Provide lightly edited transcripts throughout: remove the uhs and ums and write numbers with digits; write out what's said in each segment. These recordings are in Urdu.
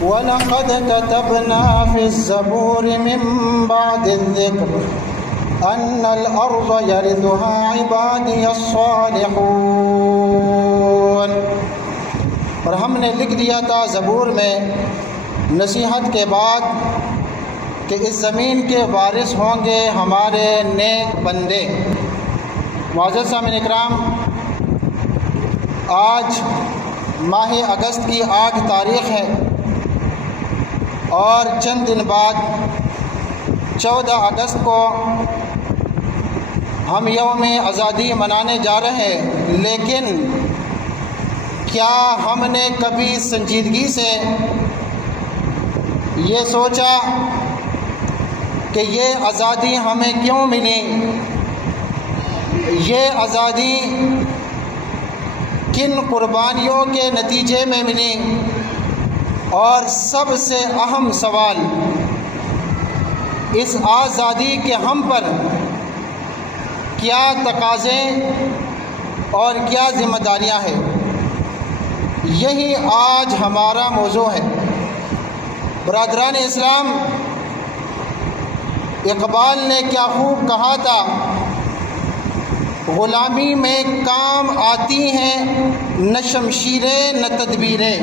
وَلَقَدْ كَتَبْنَا فِي الزَّبُورِ مِن بَعْدِ الذِّكْرِ أَنَّ الْأَرْضَ يَرِثُهَا عِبَادِيَ الصَّالِحُونَ۔ اور ہم نے لکھ دیا تھا زبور میں نصیحت کے بعد کہ اس زمین کے وارث ہوں گے ہمارے نیک بندے۔ معزز سامعین اکرام، آج ماہ اگست کی 8 تاریخ ہے اور چند دن بعد 14 اگست کو ہم یوم آزادی منانے جا رہے ہیں، لیکن کیا ہم نے کبھی سنجیدگی سے یہ سوچا کہ یہ آزادی ہمیں کیوں ملی؟ یہ آزادی کن قربانیوں کے نتیجے میں ملی؟ اور سب سے اہم سوال، اس آزادی کے ہم پر کیا تقاضے اور کیا ذمہ داریاں ہیں؟ یہی آج ہمارا موضوع ہے۔ برادران اسلام، اقبال نے کیا خوب کہا تھا، غلامی میں کام آتی ہیں نہ شمشیریں نہ تدبیریں۔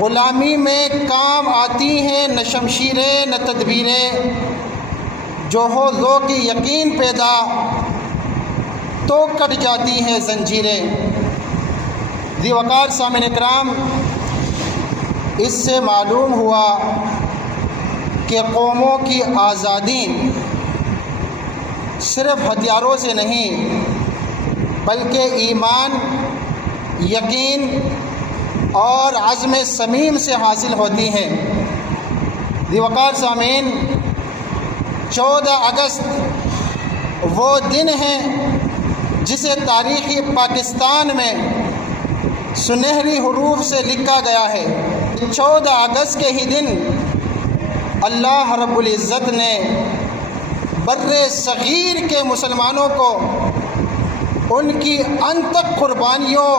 غلامی میں کام آتی ہیں نہ شمشیریں نہ تدبیریں، جو ہو ذوق یقین پیدا تو کٹ جاتی ہیں زنجیریں۔ ذی وقار سامعین اکرام، اس سے معلوم ہوا کہ قوموں کی آزادی صرف ہتھیاروں سے نہیں بلکہ ایمان، یقین اور عزم صمیم سے حاصل ہوتی ہیں۔ ذی وقار سامعین، 14 اگست وہ دن ہے جسے تاریخی پاکستان میں سنہری حروف سے لکھا گیا ہے۔ 14 اگست کے ہی دن اللہ رب العزت نے بر صغیر کے مسلمانوں کو ان کی انتک قربانیوں،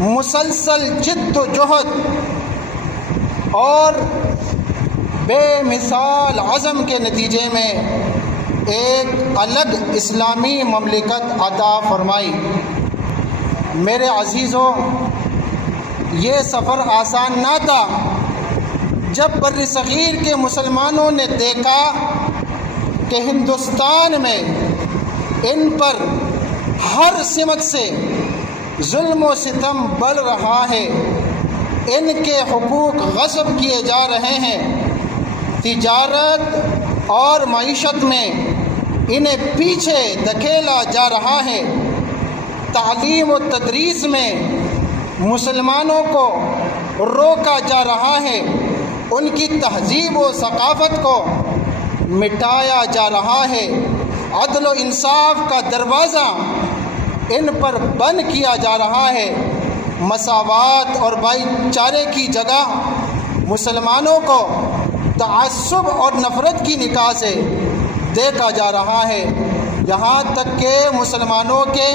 مسلسل جد و جہد اور بے مثال عزم کے نتیجے میں ایک الگ اسلامی مملکت عطا فرمائی۔ میرے عزیزوں، یہ سفر آسان نہ تھا۔ جب بر صغیر کے مسلمانوں نے دیکھا کہ ہندوستان میں ان پر ہر سمت سے ظلم و ستم بڑھ رہا ہے، ان کے حقوق غصب کیے جا رہے ہیں، تجارت اور معیشت میں انہیں پیچھے دھکیلا جا رہا ہے، تعلیم و تدریس میں مسلمانوں کو روکا جا رہا ہے، ان کی تہذیب و ثقافت کو مٹایا جا رہا ہے، عدل و انصاف کا دروازہ ان پر بند کیا جا رہا ہے، مساوات اور بھائی چارے کی جگہ مسلمانوں کو تعصب اور نفرت کی نگاہ سے دیکھا جا رہا ہے، یہاں تک کہ مسلمانوں کے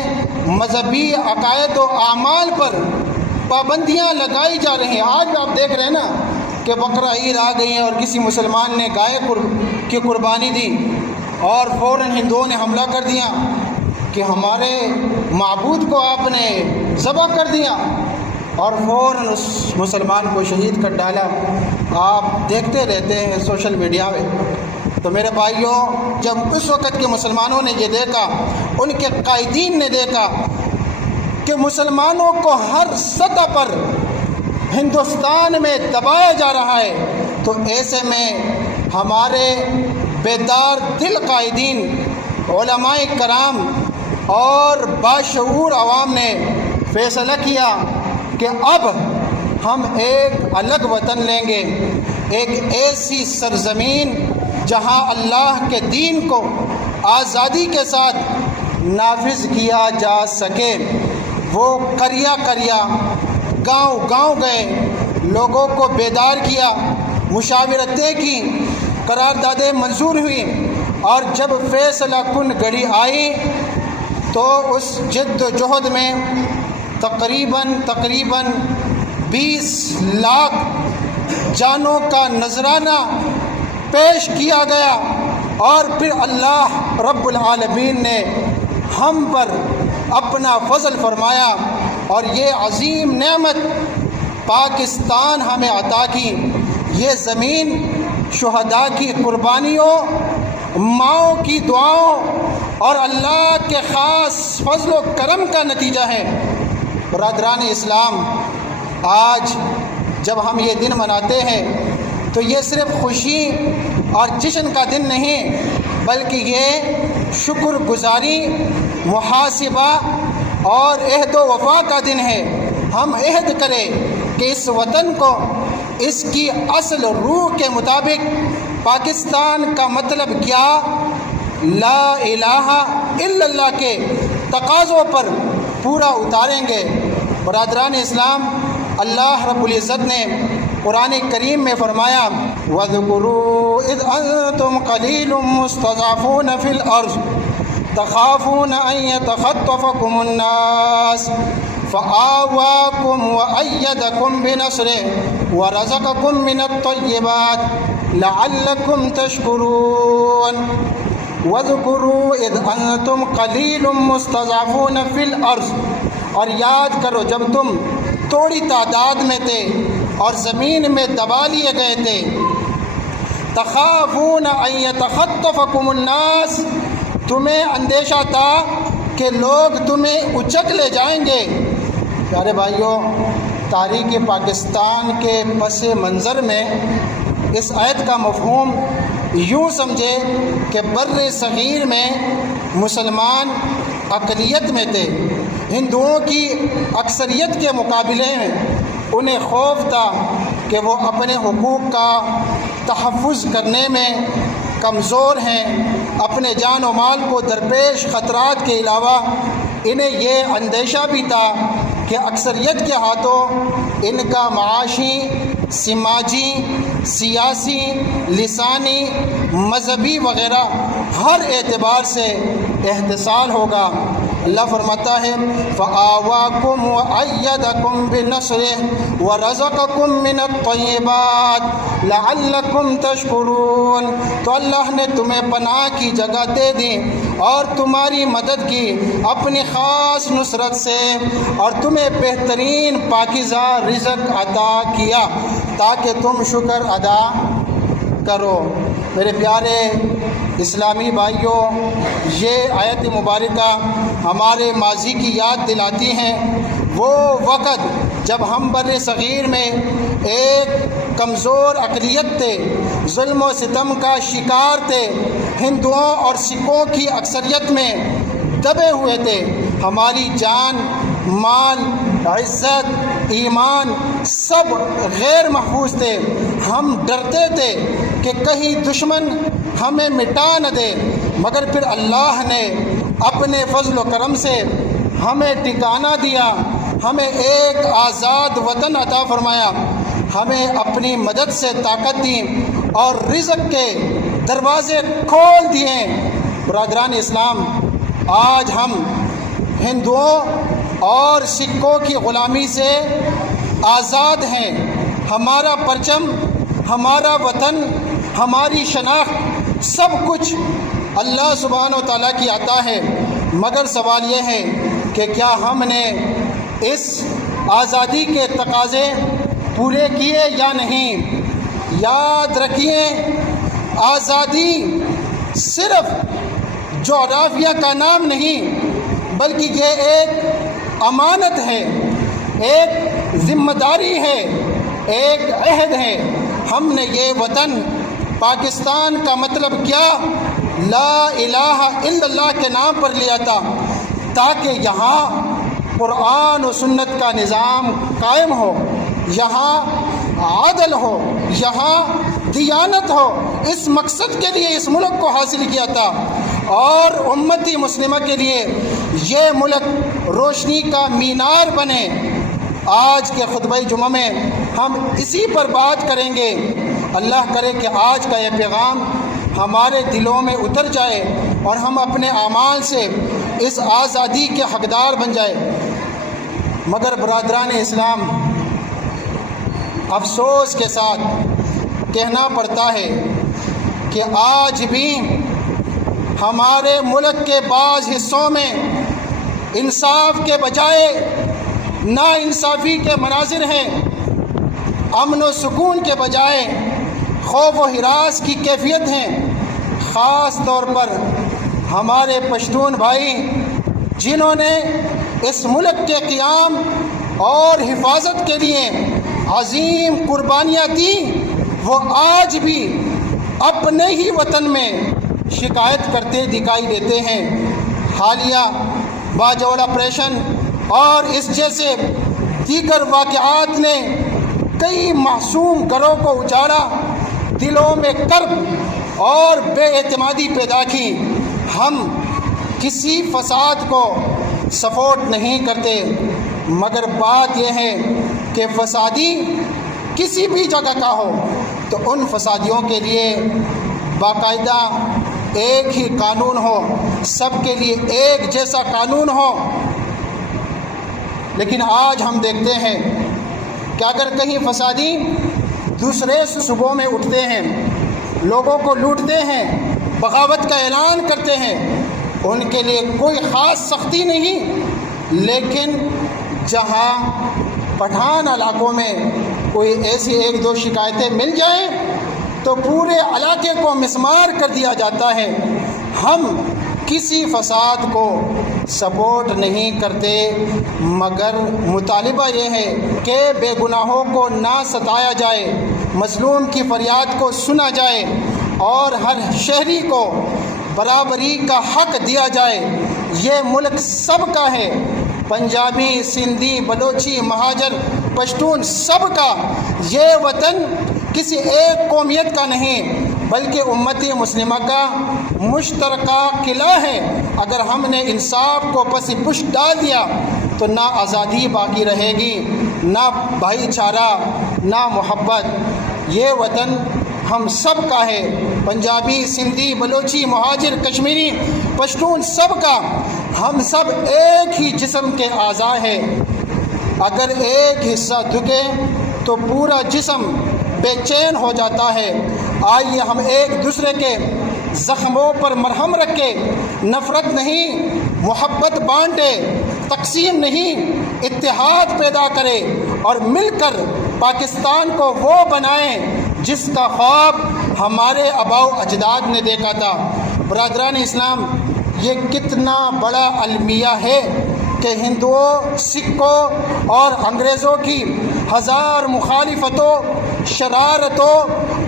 مذہبی عقائد و اعمال پر پابندیاں لگائی جا رہی ہیں۔ آج آپ دیکھ رہے ہیں نا کہ بقرہ عید آ گئی ہے اور کسی مسلمان نے گائے کی قربانی دی اور فوراً ہندوؤں نے حملہ کر دیا کہ ہمارے معبود کو آپ نے ذبح کر دیا اور فوراً اس مسلمان کو شہید کر ڈالا۔ آپ دیکھتے رہتے ہیں سوشل میڈیا میں۔ تو میرے بھائیوں، جب اس وقت کے مسلمانوں نے یہ دیکھا، ان کے قائدین نے دیکھا کہ مسلمانوں کو ہر سطح پر ہندوستان میں دبایا جا رہا ہے، تو ایسے میں ہمارے بیدار دل قائدین، علماء کرام اور باشعور عوام نے فیصلہ کیا کہ اب ہم ایک الگ وطن لیں گے، ایک ایسی سرزمین جہاں اللہ کے دین کو آزادی کے ساتھ نافذ کیا جا سکے۔ وہ قریہ قریہ، گاؤں گاؤں گئے، لوگوں کو بیدار کیا، مشاورتیں کی، قراردادیں منظور ہوئیں، اور جب فیصلہ کن گھڑی آئی تو اس جد و جہد میں تقریباً 20 لاکھ جانوں کا نذرانہ پیش کیا گیا، اور پھر اللہ رب العالمین نے ہم پر اپنا فضل فرمایا اور یہ عظیم نعمت پاکستان ہمیں عطا کی۔ یہ زمین شہداء کی قربانیوں، ماؤں کی دعاؤں اور اللہ کے خاص فضل و کرم کا نتیجہ ہے۔ برادران اسلام، آج جب ہم یہ دن مناتے ہیں تو یہ صرف خوشی اور جشن کا دن نہیں، بلکہ یہ شکر گزاری، محاسبہ اور عہد و وفا کا دن ہے۔ ہم عہد کریں کہ اس وطن کو اس کی اصل روح کے مطابق پاکستان کا مطلب کیا، لا الہ الا اللہ کے تقاضوں پر پورا اتاریں گے۔ برادران اسلام، اللہ رب العزت نے قرآن کریم میں فرمایا، وَاذْكُرُوا إِذْ أَنْتُمْ قَلِيلٌ مُسْتَضْعَفُونَ فِي الْأَرْضِ تَخَافُونَ أَنْ يَتَخَطَّفَكُمُ النَّاسُ فَآوَاكُمْ وَأَيَّدَكُمْ بِنَصْرِهِ وَرَزَقَكُمْ مِنَ الطَّيِّبَاتِ لَعَلَّكُمْ تَشْكُرُونَ۔ وَاذْكُرُوا إِذْ أَنْتُمْ قَلِيلٌ مُسْتَضْعَفُونَ فِي الْأَرْضِ، اور یاد کرو جب تم تھوڑی تعداد میں تھے اور زمین میں دبا لیے گئے تھے۔ تخافون ان یتخطفکم الناس، تمہیں اندیشہ تھا کہ لوگ تمہیں اچک لے جائیں گے۔ پیارے بھائیوں، تاریخ پاکستان کے پس منظر میں اس آیت کا مفہوم یوں سمجھے کہ بر صغیر میں مسلمان اقلیت میں تھے، ہندوؤں کی اکثریت کے مقابلے میں انہیں خوف تھا کہ وہ اپنے حقوق کا تحفظ کرنے میں کمزور ہیں۔ اپنے جان و مال کو درپیش خطرات کے علاوہ انہیں یہ اندیشہ بھی تھا کہ اکثریت کے ہاتھوں ان کا معاشی، سماجی، سیاسی، لسانی، مذہبی وغیرہ ہر اعتبار سے احتسال ہوگا۔ اللہ فرماتا ہے، فَآوَاكُمْ وَأَيَّدَكُمْ بِنَصْرِهِ وَرَزَقَكُمْ مِنَ الطَّيِّبَاتِ لَعَلَّكُمْ تَشْكُرُونَ۔ تو اللہ نے تمہیں پناہ کی جگہ دے دی اور تمہاری مدد کی اپنی خاص نصرت سے، اور تمہیں بہترین پاکیزہ رزق عطا کیا تاکہ تم شکر ادا کرو۔ میرے پیارے اسلامی بھائیوں، یہ آیت مبارکہ ہمارے ماضی کی یاد دلاتی ہیں، وہ وقت جب ہم بر صغیر میں ایک کمزور اقلیت تھے، ظلم و ستم کا شکار تھے، ہندوؤں اور سکھوں کی اکثریت میں دبے ہوئے تھے۔ ہماری جان، مال، عزت، ایمان سب غیر محفوظ تھے۔ ہم ڈرتے تھے کہ کہیں دشمن ہمیں مٹا نہ دے، مگر پھر اللہ نے اپنے فضل و کرم سے ہمیں ٹھکانہ دیا، ہمیں ایک آزاد وطن عطا فرمایا، ہمیں اپنی مدد سے طاقت دی اور رزق کے دروازے کھول دیے۔ برادران اسلام، آج ہم ہندوؤں اور سکھوں کی غلامی سے آزاد ہیں۔ ہمارا پرچم، ہمارا وطن، ہماری شناخت سب کچھ اللہ سبحانہ و تعالیٰ کی عطا ہے، مگر سوال یہ ہے کہ کیا ہم نے اس آزادی کے تقاضے پورے کیے یا نہیں؟ یاد رکھیے، آزادی صرف جغرافیہ کا نام نہیں، بلکہ یہ ایک امانت ہے، ایک ذمہ داری ہے، ایک عہد ہے۔ ہم نے یہ وطن پاکستان کا مطلب کیا، لا الہ الا اللہ کے نام پر لیا تھا، تاکہ یہاں قرآن و سنت کا نظام قائم ہو، یہاں عدل ہو، یہاں دیانت ہو۔ اس مقصد کے لیے اس ملک کو حاصل کیا تھا، اور امتی مسلمہ کے لیے یہ ملک روشنی کا مینار بنے۔ آج کے خطبہ جمعہ میں ہم اسی پر بات کریں گے۔ اللہ کرے کہ آج کا یہ پیغام ہمارے دلوں میں اتر جائے اور ہم اپنے اعمال سے اس آزادی کے حقدار بن جائے۔ مگر برادران اسلام، افسوس کے ساتھ کہنا پڑتا ہے کہ آج بھی ہمارے ملک کے بعض حصوں میں انصاف کے بجائے نا انصافی کے مناظر ہیں، امن و سکون کے بجائے خوف و ہراس کی کیفیت ہیں۔ خاص طور پر ہمارے پشتون بھائی جنہوں نے اس ملک کے قیام اور حفاظت کے لیے عظیم قربانیاں دیں، وہ آج بھی اپنے ہی وطن میں شکایت کرتے دکھائی دیتے ہیں۔ حالیہ باجوڑ آپریشن اور اس جیسے دیگر واقعات نے کئی معصوم گھروں کو اجاڑا، دلوں میں کرب اور بے اعتمادی پیدا کی۔ ہم کسی فساد کو سپورٹ نہیں کرتے، مگر بات یہ ہے کہ فسادی کسی بھی جگہ کا ہو تو ان فسادیوں کے لیے باقاعدہ ایک ہی قانون ہو، سب کے لیے ایک جیسا قانون ہو۔ لیکن آج ہم دیکھتے ہیں کہ اگر کہیں فسادی دوسرے صوبوں میں اٹھتے ہیں، لوگوں کو لوٹتے ہیں، بغاوت کا اعلان کرتے ہیں، ان کے لیے کوئی خاص سختی نہیں، لیکن جہاں پٹھان علاقوں میں کوئی ایسی ایک دو شکایتیں مل جائیں تو پورے علاقے کو مسمار کر دیا جاتا ہے۔ ہم کسی فساد کو سپورٹ نہیں کرتے، مگر مطالبہ یہ ہے کہ بے گناہوں کو نہ ستایا جائے، مظلوم کی فریاد کو سنا جائے اور ہر شہری کو برابری کا حق دیا جائے۔ یہ ملک سب کا ہے، پنجابی، سندھی، بلوچی، مہاجر، پشتون، سب کا۔ یہ وطن کسی ایک قومیت کا نہیں بلکہ امتی مسلمہ کا مشترکہ قلعہ ہے۔ اگر ہم نے انصاف کو پس پش ڈال دیا تو نہ آزادی باقی رہے گی، نہ بھائی چارہ، نہ محبت۔ یہ وطن ہم سب کا ہے، پنجابی، سندھی، بلوچی، مہاجر، کشمیری، پشتون، سب کا۔ ہم سب ایک ہی جسم کے اعضاء ہیں۔ اگر ایک حصہ دھکے تو پورا جسم بے چین ہو جاتا ہے۔ آئیے ہم ایک دوسرے کے زخموں پر مرہم رکھے، نفرت نہیں، محبت بانٹے، تقسیم نہیں، اتحاد پیدا کرے اور مل کر پاکستان کو وہ بنائیں جس کا خواب ہمارے آباء و اجداد نے دیکھا تھا۔ برادران اسلام، یہ کتنا بڑا المیہ ہے کہ ہندوؤں، سکھوں اور انگریزوں کی ہزار مخالفتوں، شرارتوں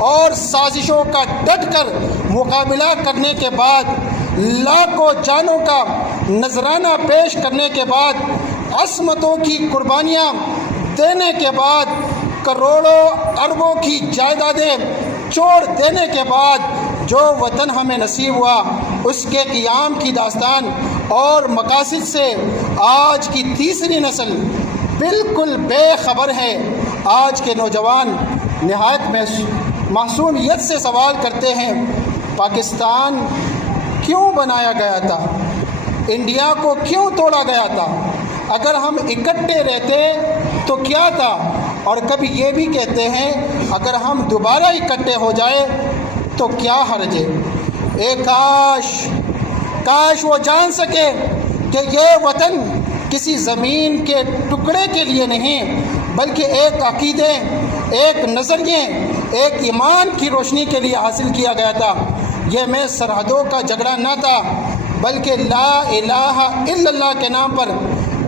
اور سازشوں کا ڈٹ کر مقابلہ کرنے کے بعد، لاکھوں جانوں کا نذرانہ پیش کرنے کے بعد، عصمتوں کی قربانیاں دینے کے بعد، کروڑوں اربوں کی جائیدادیں چھوڑ دینے کے بعد جو وطن ہمیں نصیب ہوا، اس کے قیام کی داستان اور مقاصد سے آج کی تیسری نسل بالکل بے خبر ہے۔ آج کے نوجوان نہایت معصومیت سے سوال کرتے ہیں، پاکستان کیوں بنایا گیا تھا؟ انڈیا کو کیوں توڑا گیا تھا؟ اگر ہم اکٹھے رہتے تو کیا تھا؟ اور کبھی یہ بھی کہتے ہیں اگر ہم دوبارہ اکٹھے ہو جائے تو کیا حرج ہے؟ کاش وہ جان سکے کہ یہ وطن کسی زمین کے ٹکڑے کے لیے نہیں بلکہ ایک عقیدے، ایک نظریے، ایک ایمان کی روشنی کے لیے حاصل کیا گیا تھا۔ یہ میں سرحدوں کا جھگڑا نہ تھا بلکہ لا الہ الا اللہ کے نام پر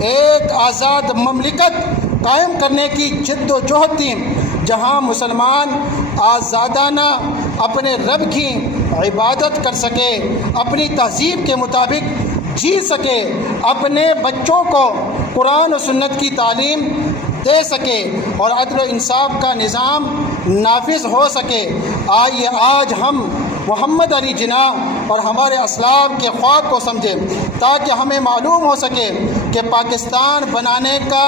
ایک آزاد مملکت قائم کرنے کی جد و جہد تھی، جہاں مسلمان آزادانہ اپنے رب کی عبادت کر سکے، اپنی تہذیب کے مطابق جی سکے، اپنے بچوں کو قرآن و سنت کی تعلیم دے سکے اور عدل و انصاف کا نظام نافذ ہو سکے۔ آئیے آج ہم محمد علی جناح اور ہمارے اسلاف کے خواب کو سمجھیں تاکہ ہمیں معلوم ہو سکے کہ پاکستان بنانے کا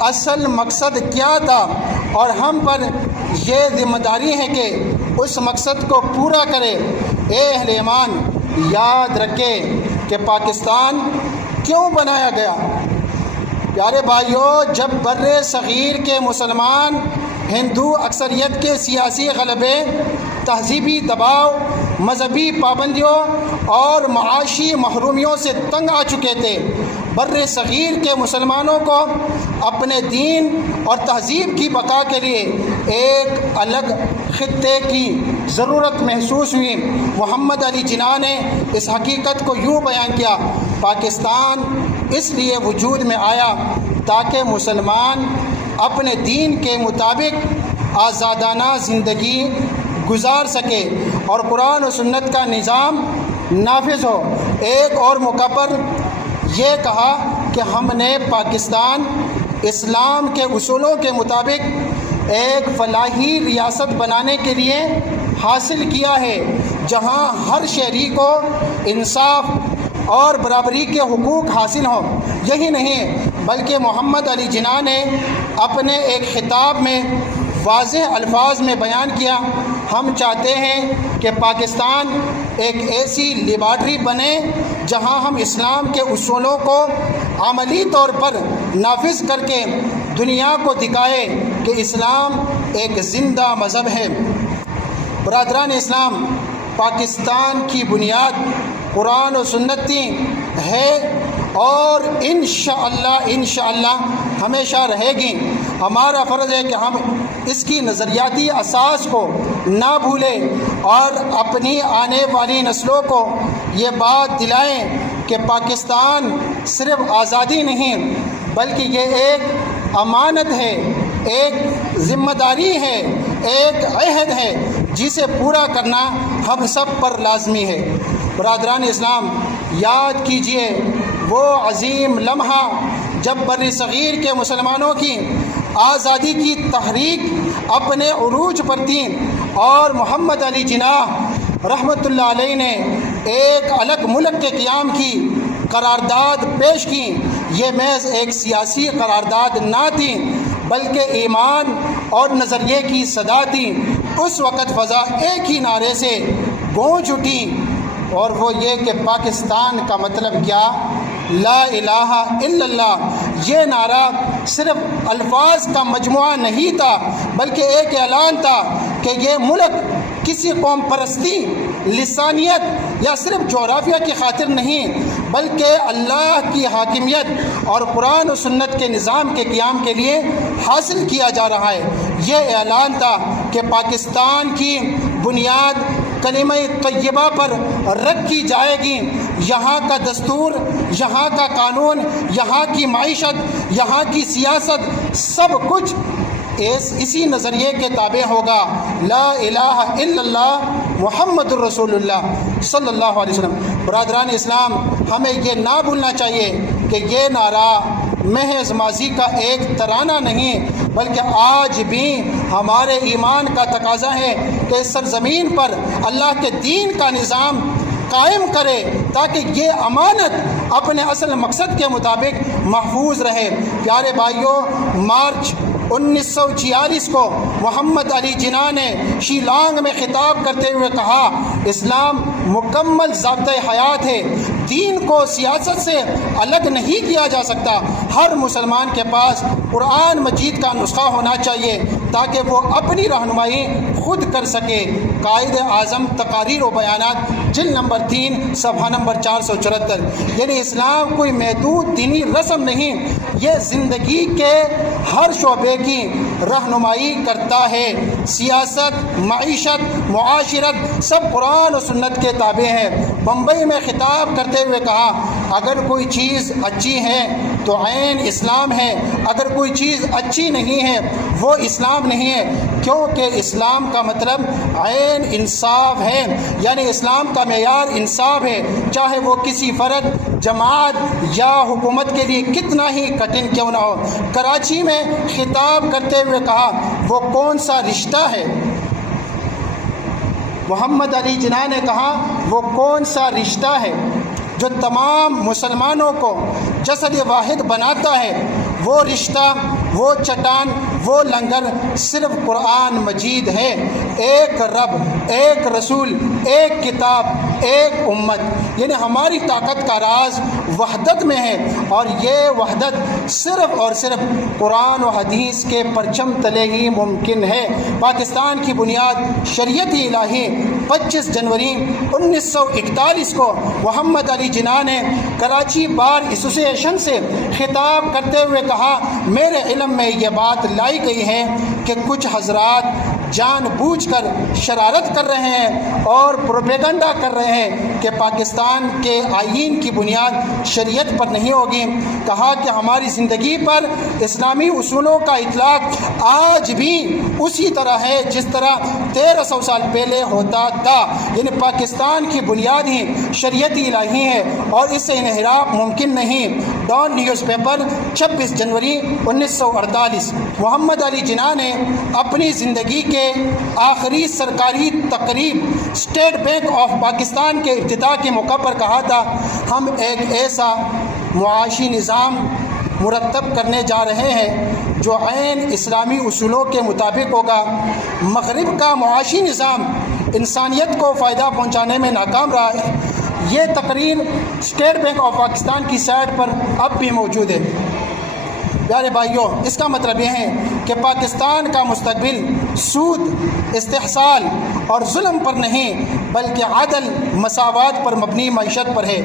اصل مقصد کیا تھا، اور ہم پر یہ ذمہ داری ہے کہ اس مقصد کو پورا کرے۔ اے اہل ایمان، یاد رکھیں کہ پاکستان کیوں بنایا گیا؟ پیارے بھائیوں، جب بر صغیر کے مسلمان ہندو اکثریت کے سیاسی غلبے، تہذیبی دباؤ، مذہبی پابندیوں اور معاشی محرومیوں سے تنگ آ چکے تھے، بر صغیر کے مسلمانوں کو اپنے دین اور تہذیب کی بقا کے لیے ایک الگ خطے کی ضرورت محسوس ہوئی۔ محمد علی جناح نے اس حقیقت کو یوں بیان کیا: پاکستان اس لیے وجود میں آیا تاکہ مسلمان اپنے دین کے مطابق آزادانہ زندگی گزار سکے اور قرآن و سنت کا نظام نافذ ہو۔ ایک اور موقع پر یہ کہا کہ ہم نے پاکستان اسلام کے اصولوں کے مطابق ایک فلاحی ریاست بنانے کے لیے حاصل کیا ہے، جہاں ہر شہری کو انصاف اور برابری کے حقوق حاصل ہوں۔ یہی نہیں بلکہ محمد علی جناح نے اپنے ایک خطاب میں واضح الفاظ میں بیان کیا: ہم چاہتے ہیں کہ پاکستان ایک ایسی لیبارٹری بنے جہاں ہم اسلام کے اصولوں کو عملی طور پر نافذ کر کے دنیا کو دکھائے کہ اسلام ایک زندہ مذہب ہے۔ برادران اسلام، پاکستان کی بنیاد قرآن و سنت ہے اور انشاءاللہ ہمیشہ رہے گی۔ ہمارا فرض ہے کہ ہم اس کی نظریاتی اساس کو نہ بھولیں اور اپنی آنے والی نسلوں کو یہ بات دلائیں کہ پاکستان صرف آزادی نہیں بلکہ یہ ایک امانت ہے، ایک ذمہ داری ہے، ایک عہد ہے جسے پورا کرنا ہم سب پر لازمی ہے۔ برادران اسلام، یاد کیجئے وہ عظیم لمحہ جب بر صغیر کے مسلمانوں کی آزادی کی تحریک اپنے عروج پر تھی اور محمد علی جناح رحمۃ اللہ علیہ نے ایک الگ ملک کے قیام کی قرارداد پیش کی۔ یہ محض ایک سیاسی قرارداد نہ تھی بلکہ ایمان اور نظریے کی صدا تھی۔ اس وقت فضا ایک ہی نعرے سے گونج اٹھی اور وہ یہ کہ پاکستان کا مطلب کیا؟ لا الہ الا اللہ۔ یہ نعرہ صرف الفاظ کا مجموعہ نہیں تھا بلکہ ایک اعلان تھا کہ یہ ملک کسی قوم پرستی، لسانیت یا صرف جغرافیہ کی خاطر نہیں بلکہ اللہ کی حاکمیت اور قرآن و سنت کے نظام کے قیام کے لیے حاصل کیا جا رہا ہے۔ یہ اعلان تھا کہ پاکستان کی بنیاد کلمہ طیبہ پر رکھی جائے گی۔ یہاں کا دستور، یہاں کا قانون، یہاں کی معیشت، یہاں کی سیاست، سب کچھ اسی نظریے کے تابع ہوگا: لا الہ الا اللہ محمد الرسول اللہ صلی اللہ علیہ وسلم۔ برادران اسلام، ہمیں یہ نہ بھولنا چاہیے کہ یہ نعرہ محض ماضی کا ایک ترانہ نہیں بلکہ آج بھی ہمارے ایمان کا تقاضا ہے کہ اس سرزمین پر اللہ کے دین کا نظام قائم کرے تاکہ یہ امانت اپنے اصل مقصد کے مطابق محفوظ رہے۔ پیارے بھائیوں، مارچ 1946 کو محمد علی جناح نے شیلانگ میں خطاب کرتے ہوئے کہا: اسلام مکمل ضابطۂ حیات ہے، دین کو سیاست سے الگ نہیں کیا جا سکتا۔ ہر مسلمان کے پاس قرآن مجید کا نسخہ ہونا چاہیے تاکہ وہ اپنی رہنمائی خود کر سکے۔ قائد اعظم تقاریر و بیانات، جلد نمبر 3، صفحہ نمبر 474۔ یعنی اسلام کوئی محدود دینی رسم نہیں، یہ زندگی کے ہر شعبے کی رہنمائی کرتا ہے۔ سیاست، معیشت، معاشرت سب قرآن و سنت کے تابع ہیں۔ بمبئی میں خطاب کرتے ہوئے کہا: اگر کوئی چیز اچھی ہے تو عین اسلام ہے، اگر کوئی چیز اچھی نہیں ہے وہ اسلام نہیں ہے، کیونکہ اسلام کا مطلب عین انصاف ہے، یعنی اسلام کا معیار انصاف ہے، چاہے وہ کسی فرد، جماعت یا حکومت کے لیے کتنا ہی کٹھن کیوں نہ ہو۔ کراچی میں خطاب کرتے ہوئے کہا: وہ کون سا رشتہ ہے؟ محمد علی جناح نے کہا: وہ کون سا رشتہ ہے جو تمام مسلمانوں کو جسد واحد بناتا ہے؟ وہ رشتہ، وہ چٹان، وہ لنگر صرف قرآن مجید ہے۔ ایک رب، ایک رسول، ایک کتاب، ایک امت، یعنی ہماری طاقت کا راز وحدت میں ہے، اور یہ وحدت صرف اور صرف قرآن و حدیث کے پرچم تلے ہی ممکن ہے۔ پاکستان کی بنیاد شریعت الہی 25 جنوری 1941 کو محمد علی جناح نے کراچی بار ایسوسی ایشن سے خطاب کرتے ہوئے کہا، میرے علم میں یہ بات لائی گئی ہے کہ کچھ حضرات جان بوجھ کر شرارت کر رہے ہیں اور پروپیگنڈا کر رہے ہیں کہ پاکستان کے آئین کی بنیاد شریعت پر نہیں ہوگی۔ کہا کہ ہماری زندگی پر اسلامی اصولوں کا اطلاق آج بھی اسی طرح ہے جس طرح 1300 سال پہلے ہوتا تھا، یعنی پاکستان کی بنیاد ہی شریعت الہی ہے اور اس سے انحراف ممکن نہیں۔ ڈان نیوز پیپر 26 جنوری 1948۔ محمد علی جناح نے اپنی زندگی کے آخری سرکاری تقریب اسٹیٹ بینک آف پاکستان کے افتتاح کے موقع پر کہا تھا، ہم ایک ایسا معاشی نظام مرتب کرنے جا رہے ہیں جو عین اسلامی اصولوں کے مطابق ہوگا۔ مغرب کا معاشی نظام انسانیت کو فائدہ پہنچانے میں ناکام رہا ہے۔ یہ تقریر اسٹیٹ بینک آف پاکستان کی سائٹ پر اب بھی موجود ہے۔ پیارے بھائیوں، اس کا مطلب یہ ہے کہ پاکستان کا مستقبل سود، استحصال اور ظلم پر نہیں بلکہ عدل، مساوات پر مبنی معیشت پر ہے۔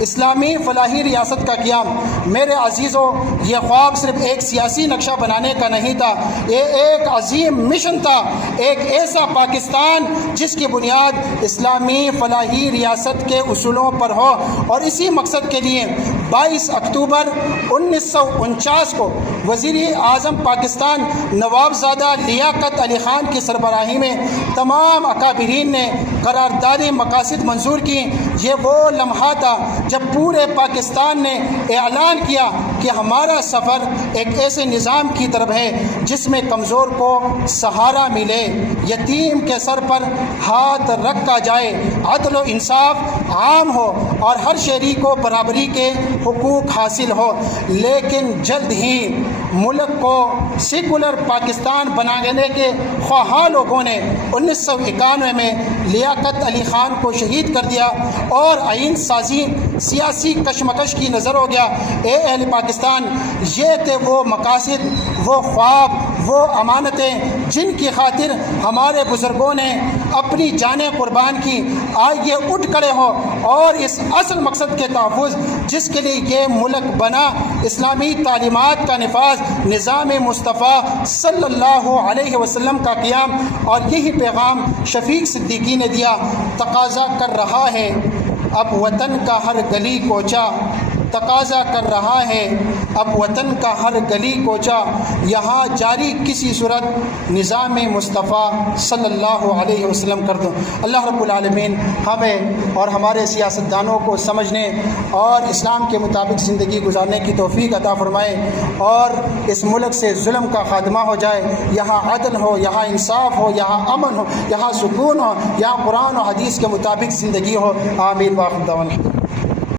اسلامی فلاحی ریاست کا قیام میرے عزیزوں یہ خواب صرف ایک سیاسی نقشہ بنانے کا نہیں تھا، یہ ایک عظیم مشن تھا، ایک ایسا پاکستان جس کی بنیاد اسلامی فلاحی ریاست کے اصولوں پر ہو، اور اسی مقصد کے لیے 22 اکتوبر 1949 کو وزیر اعظم پاکستان نواب زادہ لیاقت علی خان کی سربراہی میں تمام اکابرین نے قرارداد مقاصد منظور کی۔ یہ وہ لمحہ تھا جب پورے پاکستان نے اعلان کیا کہ ہمارا سفر ایک ایسے نظام کی طرف ہے جس میں کمزور کو سہارا ملے، یتیم کے سر پر ہاتھ رکھا جائے، عدل و انصاف عام ہو اور ہر شہری کو برابری کے حقوق حاصل ہو۔ لیکن جلد ہی ملک کو سیکولر پاکستان بنانے کے خواہاں لوگوں نے 1991 میں لیاقت علی خان کو شہید کر دیا اور آئین سازی سیاسی کشمکش کی نظر ہو گیا۔ اے اہل پاکستان، یہ تھے وہ مقاصد، وہ خواب، وہ امانتیں جن کی خاطر ہمارے بزرگوں نے اپنی جانیں قربان کی۔ آئیے اٹھ کھڑے ہو اور اس اصل مقصد کے تحفظ جس کے لیے یہ ملک بنا، اسلامی تعلیمات کا نفاذ، نظام مصطفیٰ صلی اللہ علیہ وسلم کا قیام، اور یہی پیغام شفیق صدیقی نے دیا، تقاضا کر رہا ہے اب وطن کا ہر گلی کوچہ، تقاضا کر رہا ہے اب وطن کا ہر گلی کوچہ، یہاں جاری کسی صورت نظام مصطفیٰ صلی اللہ علیہ وسلم کر دو۔ اللہ رب العالمین ہمیں اور ہمارے سیاستدانوں کو سمجھنے اور اسلام کے مطابق زندگی گزارنے کی توفیق عطا فرمائے، اور اس ملک سے ظلم کا خاتمہ ہو جائے، یہاں عدل ہو، یہاں انصاف ہو، یہاں امن ہو، یہاں سکون ہو، یہاں قرآن و حدیث کے مطابق زندگی ہو۔ آمین۔